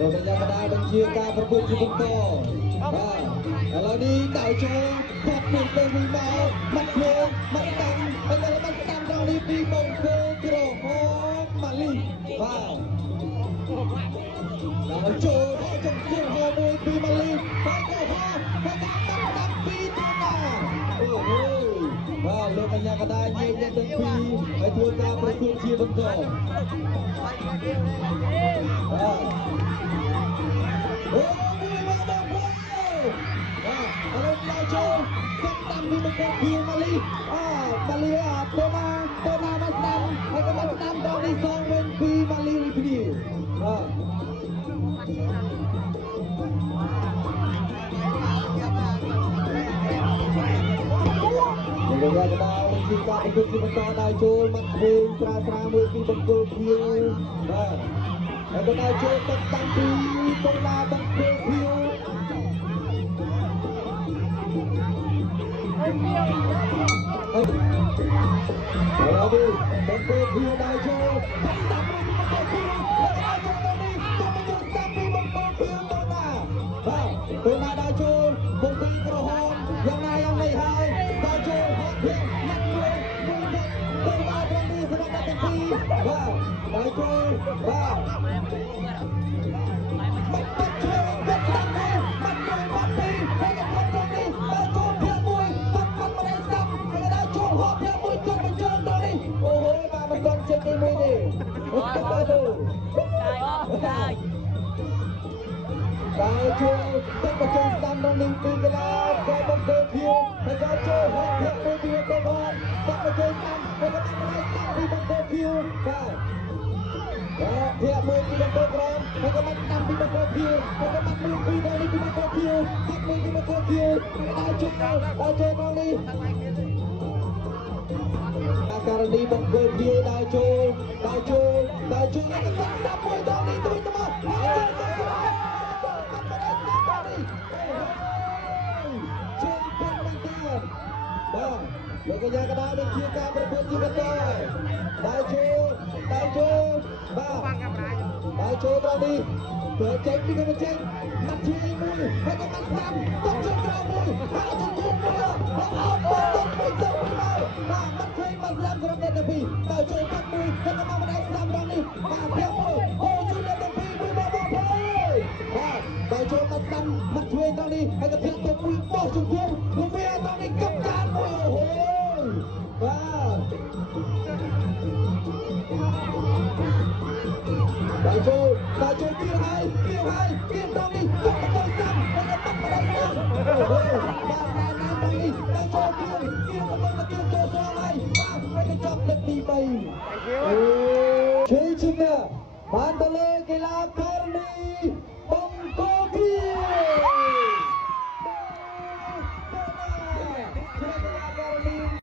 លោកកញ្ញាកណ្ដាលបញ្ជាការប្រពន្ធជាបន្តបាទឥឡូវនេះដល់ចូលគាត់មានទៅវិញមកធ្វើមកតាំងហើយមកតាំងដល់នេះពីបង្គោលក្រហមម៉ាលីបាទដល់ចូលហើយចំគោះមួយពីម៉ាលីហើយក៏ហោះហើយតាំងពីទៅណាអូបាទលោកកញ្ញាកណ្ដាលញៀនទាំងពីរហើយធ្វើការប្រគួតជាបន្តបាទអូមួយមកបងប្អូនឥឡូវដល់ចូលគាត់តាំងពីបង្គោលភៀវម៉ាលីម៉ាលីទៅណាមកតាំងហើយក៏មកតាំងដល់នេះសងវិញពីម៉ាលីរីគ្នាលោកកណ្ដាលជាការប្រគួតជាបន្តដល់ចូលមកធ្វើស្រាមួយពីបង្គោលភៀវបាទហើយក៏ដល់ចូលទឹកតាំងពីកុំឡាបង្គោលភៀវហើយនេះបង្គោលភៀវដល់ចូលតាំងពីបង្គោលភៀវហើយដល់ចូលនេះតាំងពីបង្គោលភៀវទៅណាបាទទៅណាដល់ចូលបង្គោលក្រហមយ៉ាងណាយ៉ាងនេះហើយដល់ចូលហត់ភៀវណាត់មួយទៅមកត្រង់នេះសម្រាប់ទាំងពីរបាទដល់ចូលបាទទីមួយនេះដល់ចូលទឹកបច្ចេកស្ដាំក្នុងនេះពីកីឡាក៏បង្កើនភាពហើយក៏ចូលហត់ភាពមួយពីទៅបានទឹកបច្ចេកស្ដាំហើយក៏បានពីបង្កើនភាពបាទភាពមួយពីបង្កើនក្រមហើយក៏បានតាមពីបង្កើនភាពហើយក៏បានមួយពីដល់នេះពីបង្កើនភាពទឹកមួយពីបង្កើនភាពដល់ចូលក្នុងនេះករណីបង្គោលភៀវដល់ចូលហើយក៏ដាក់មួយដល់នេះទៅទៅមកជួយពេញមែនតើបាទលោកកញ្ញាកណ្ដាលដូចជាការប្រពន្ធជីវិតដល់ចូលបាទដល់ចូលដល់នេះទៅចេញពីកញ្ចេញមកជួយមួយហើយក៏មកតាមទៅចូលក្រោមមួយហើយទៅគុំមួយអត់ទៅទៅបាទមកជួយមកស្ដាំក្រុមអ្នកទាំងពីរដល់ចូលបាត់មួយហើយក៏មកម្ដាយស្ដាំដល់នេះបាទភៀវមួយអូជួយអ្នកទាំងពីរមួយមកបងបាទដល់ចូលមកស្ដាំមកជួយដល់នេះហើយក៏ធាក់ទៅមួយបោះជង្គង់លោកវាដល់នេះកັບចានមួយអូហូបាទដល់ចូលគៀវហើយគៀវដល់នេះទៅទៅស្ដាំហើយក៏បាត់ម្ដាយស្ដាំអូហូបាទដល់នេះដល់ចូលគៀវទៅចូលសងហើយបាទហើយក៏ចាប់ទឹកទី3អូជ័យជំនះបានទៅលើកីឡាករនីបង្គោលភៀវ